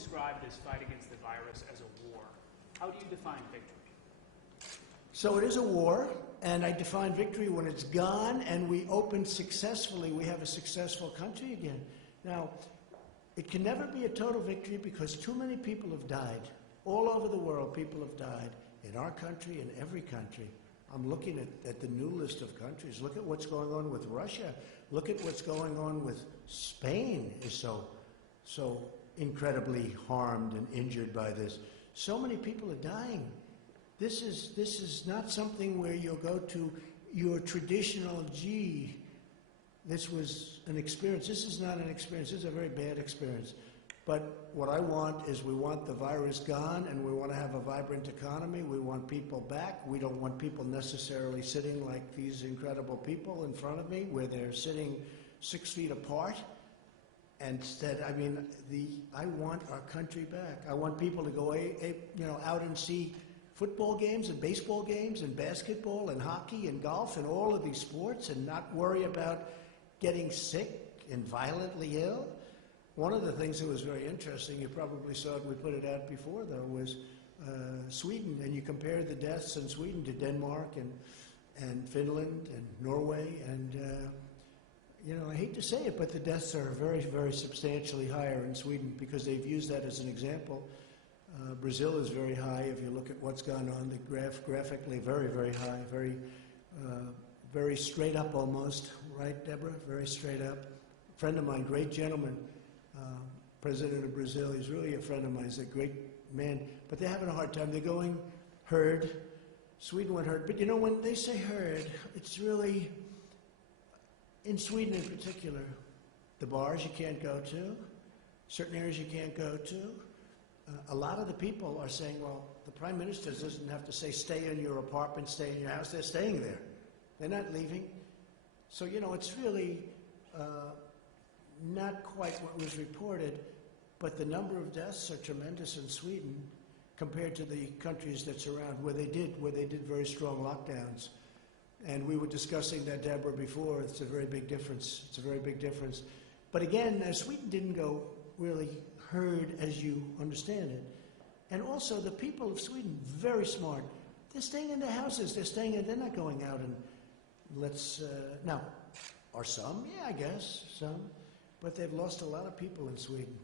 describe this fight against the virus as a war. How do you define victory? So it is a war, and I define victory when it's gone and we open successfully. We have a successful country again. Now, it can never be a total victory because too many people have died. All over the world, people have died. In our country, in every country. I'm looking at the new list of countries. Look at what's going on with Russia. Look at what's going on with Spain is so incredibly harmed and injured by this. So many people are dying. This is not something where you'll go to your traditional, gee, this was an experience. This is not an experience. This is a very bad experience. But what I want is we want the virus gone, and we want to have a vibrant economy. We want people back. We don't want people necessarily sitting like these incredible people in front of me, where they're sitting 6 feet apart. Instead, I want our country back. I want people to go, out and see football games and baseball games and basketball and hockey and golf and all of these sports, and not worry about getting sick and violently ill. One of the things that was very interesting, you probably saw it, we put it out before though, was Sweden, and you compare the deaths in Sweden to Denmark and Finland and Norway, and I hate to say it, but the deaths are very, very substantially higher in Sweden because they've used that as an example. Brazil is very high if you look at what's gone on, the graphically very, very high, very straight up almost, right, Deborah? Very straight up. A friend of mine, great gentleman, president of Brazil, he's really a friend of mine, he's a great man, but they're having a hard time. They're going herd. Sweden went herd. But when they say herd, it's really, in Sweden in particular, the bars you can't go to, certain areas you can't go to. A lot of the people are saying, well, the Prime Minister doesn't have to say stay in your apartment, stay in your house. They're staying there. They're not leaving. So, it's really not quite what was reported, but the number of deaths are tremendous in Sweden compared to the countries that surround where they did very strong lockdowns. And we were discussing that, Deborah, before. It's a very big difference. It's a very big difference. But again, Sweden didn't go really herd as you understand it. And also the people of Sweden, very smart. They're staying in their houses. They're not going out and now, are some? Yeah, I guess, some. But they've lost a lot of people in Sweden.